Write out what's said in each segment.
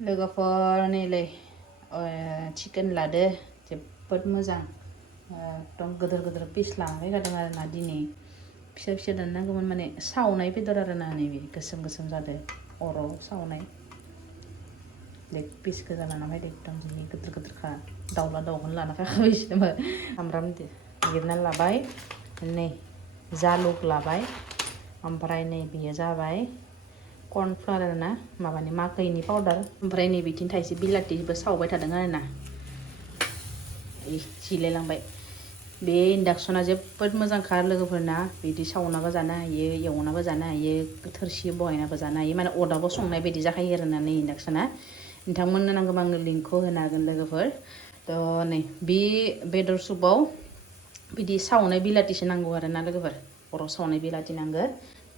लोगोफोर नैलाय चिकेन लादो जोबोद मोजां एकदम गोदोर गोदोर पिस लांबाय थादों आरोना दिनै फिसा फिसा दाननांगौमोन माने सावनाय बेदर आरोना नैबे गोसोम गोसोम जादों अराव सावनाय लेग पिस गोजा लाना फैदों एकदम जि गोदोर गोदोरखा दाउला दाउखौनो लाना फैखाबाय बिसोरबो सामब्राम गिरना लाबाय नै जालुक लाबाय ओमफ्राय नै बेयो जाबाय कर्नफ्लावर आरोना माबानि माकैनि पाउडार ओमफ्राय नै बिथिं थाइसे बिलाथिबो सावबाय थादों आरोना जिलायलांबाय बे इन्डाक्सना जोबोद मोजांखा लोगोफोरना बिदि सावनाबो जानो हायो एवनाबो जानो हायो थोरसि बहायनाबो जानो हायो माने अरदाबाव संनाय बायदि जाखायो आरोना नै इन्डाक्सना नोंथांमोननो नांगौबा आंनो लिंकखौ होनो हागोन लोगोफोर थ' नै बे बेदर सुपाव बिदि सावनाय बिलाथिसो नांगौ आरोना लोगोफोर अराव सावनाय बिलाथि नांगौ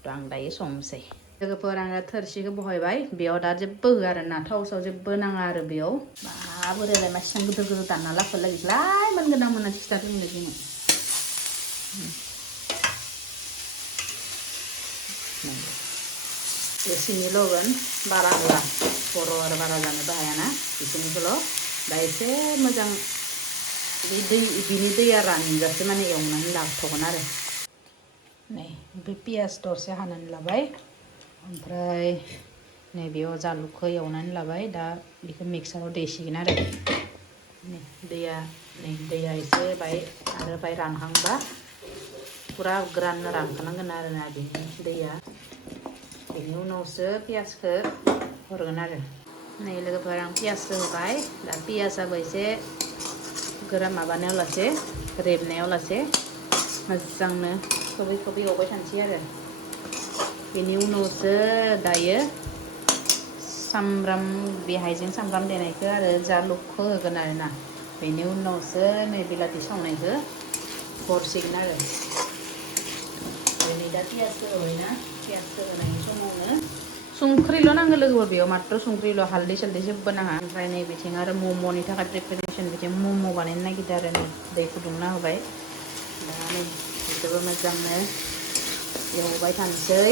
थ' आं दायो संनोसै लोगोफोर आङो थोरसिखौ बहायबाय बेयाव दा जेबो होआ आरोना थाव साव जेबो नाङा आरो बेयाव माबोरैलाय मासिबां गोदोर गोदोर दानना लाफोलायलाय मोनगोन ना मोना खिथा रोंनो दिनै एसेनिल' होगोन बारा होआ बर' आरो बारा जानोबो हायाना एसेनिखौल' दा एसे मोजां बिनि दैया रानजासे माने एवनानै लाथ'गोन आरो नै बे पियास दरसे हानानै लाबाय ओमफ्राय नैबेयाव जालुगखौ एवनानै लाबाय दा बेखौ मिक्साराव देसिगोन आरो दैया एसे बाय रानहांबा फुरा गोरान रानखानांगोन आरोना बिनि दैया बेनि उनावसो पियासखौ हरगोन आरो नै लोगोफोर आं पियासखौ होबाय दा पियासाबो एसे गोरा माबानायाव लासे रेबनायाव लासे मोजांनो खोबै खोबै एवबाय थानोसै आरो बेनि उनावसो दायो सामब्राम बे हाइजें सामब्राम देनायखौ आरो जालुगखौ होगोन आरोना बेनि उनावसो नै बिलाथि सावनायखौ हरसिगोन आरो नै दा पियासखौ होबायना पियासखौ होनायनि समावनो संख्रिल' नांगौ लोगोफोर बेयाव माथ्र' संख्रिल' हालदै सालदै जेबो नाङा ओमफ्राय नै बिथिं आरो मम'नि थाखाय प्रिपेरेसन बिथिं मम' बानायनो नागिरदों आरो नै दै फुदुंना होबाय दा नै बेखौबो मोजांनो एवबाय थानोसै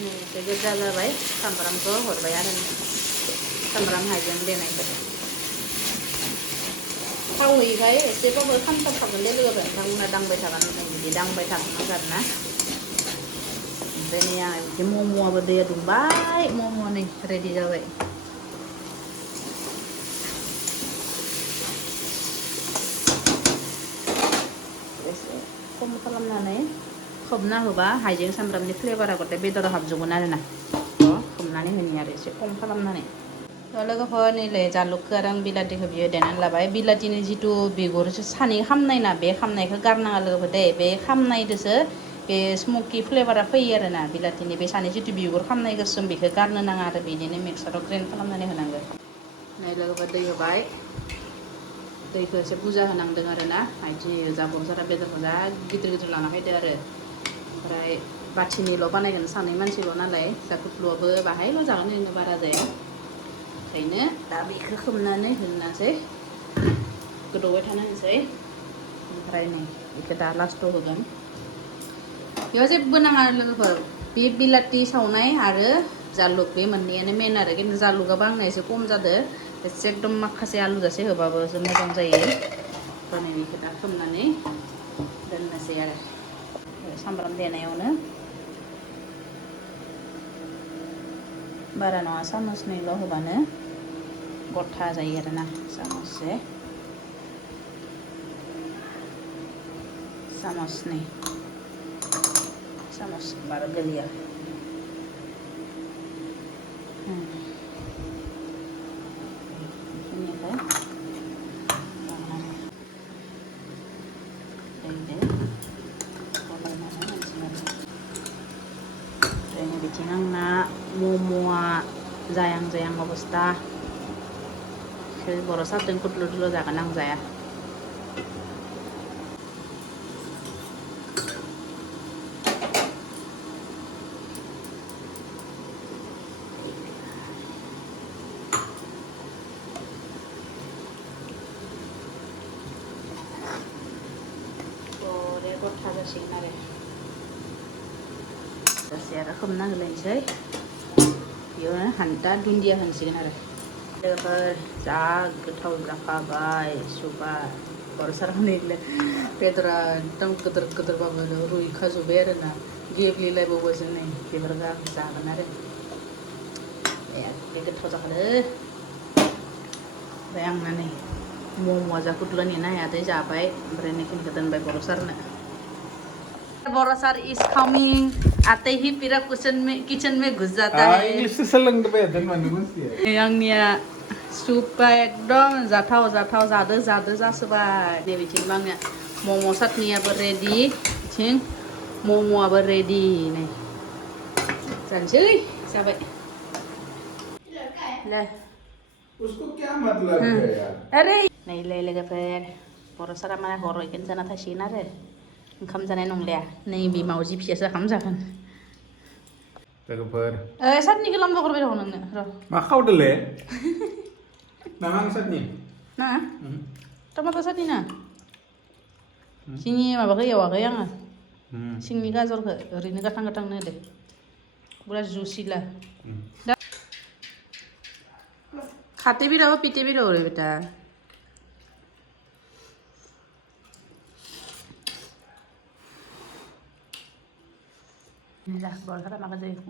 एसे गोजा जाबाय सामब्रामखौ हरबाय आरो सामब्राम हाइजें देनायखौ थाव होयैखाय एसेबाबो खामथाब थागोन दे लोगोफोर नोंथांमोना दांबाय थागोन बिदि दांबाय थाखानांगौ आरोना ओमफ्राय नै आंहा बिदि मम'आबो दैया दुंबाय मम'आ नै रेडि जाबाय एसे खम खालामनानै खोबना होबा हाइजें सामब्रामनि फ्लेभारा गथाय बेदराव हाबजोबगोन आरोना खोबनानै होनि आरो एसे खम खालामनानै लोगोफोर नैलाय जालुगखौ आरो आं बिलाथिखौ बियो देनानै लाबाय बिलाथिनि जिथु बिगुरसो सानि खामनाय ना बे खामनायखौ गारनाङा लोगोफोर दे बे खामनायदोसो बे स्मकि फ्लेभारा फैयो आरोना बिलाथिनि बे सानि जिथु बिगुर खामनाय गोसोम बेखौ गारनो नाङा आरो बिदिनो मिक्साराव ग्रेन्ड खालामनानै होनांगौ नै लोगोफोर दै होबाय दैखौ एसे बुरजा होनांदों आरोना आइथिं जाबर जारा बेदरखौ जा गिदिर गिदिर लाना फैदो आरो ओमफ्राय बाथिनिल' बानायगोन सानै मानसिल' नालाय जाखुथुआबो बाहायल' जागोन ओरैनो बारा जाया ओंखायनो दा बेखौ खोबनानै होनोसै गोदौबाय थानो होनोसै ओमफ्राय नै बेखौ दा लास्टाव होगोन बेयाव जेबो नाङा लोगोफोर बे बिलाथि सावनाय आरो जालुग बे मोननैयानो मेन आरो खिन्थु जालुगाबो आंना एसे खम जादों एसे एकदम माखासे आलुजासे होबाबोसो मोजां जायो नै बेखौ दा खोबनानै दोननोसै आरो सामब्राम देनायावनो बारा नङा सामसनैल' होबानो गथा जायो आरोना सामससे सामसनै सामस बारा गोलिया बेखिनिखौ ओमफ्राय बिथिं आंना मम'आ जायां अबस्था बर' साबजों कुटल' जागोन आं जाया गथा जासिगोन आरो दसे आरो खोबना होलायनोसै बेयावनो हान्दा दुन्दिया होनसिगोन आरो लोगोफोर जा गोथाव जाखाबाय सुपआ खर'सार होनैले बेदरा एकदम गिदिर गिदिरबाबो रुइखाजोब्बाय आरो ना गेब्लेलायबावबायसो नै बेफोरखौ आं जागोन आरो एखे गोथाव जाखादो ओमफ्राय आंना नै मम'आ जा गुदलानि नायादै जाबाय ओमफ्राय नैखिनिखौ दोनबाय बर'सारनो बर'सार इज कामिं आते ही पूरा किचन में घुस जाता है इंग्लिश से सोलोंदो बे दोनमानो मोनथियो आंनिया सुपआ एकदम जाथाव जाथाव जादो जासोबाय नै बिथिंबो आंनिया मम' चाटनियाबो रेडि बिथिं मम'आबो रेडि नै जानोसै जाबाय ले उसको क्या मतलब है यार अरे नै लोगोफोर बर'सारा माने हराव इखौनो जाना थासिगोन आरो ओंखाम जानाय नंलिया नैबे मावजि फिसासो ओंखाम जागोन लोगोफोर चाटनिखौ लांबा हरबाय दं नोंनो र' मा खावदोले नामा आं सातनि ना टमाट' चाटनि ना सिंनि माबाखौ एवाखै आङो सिंनि गाजरखौ ओरैनो गोथां गोथांनो होदो पूरा जुसिला खाते भी रहो पीते भी रहो रे बेटा जा बर'सारा माखा जायो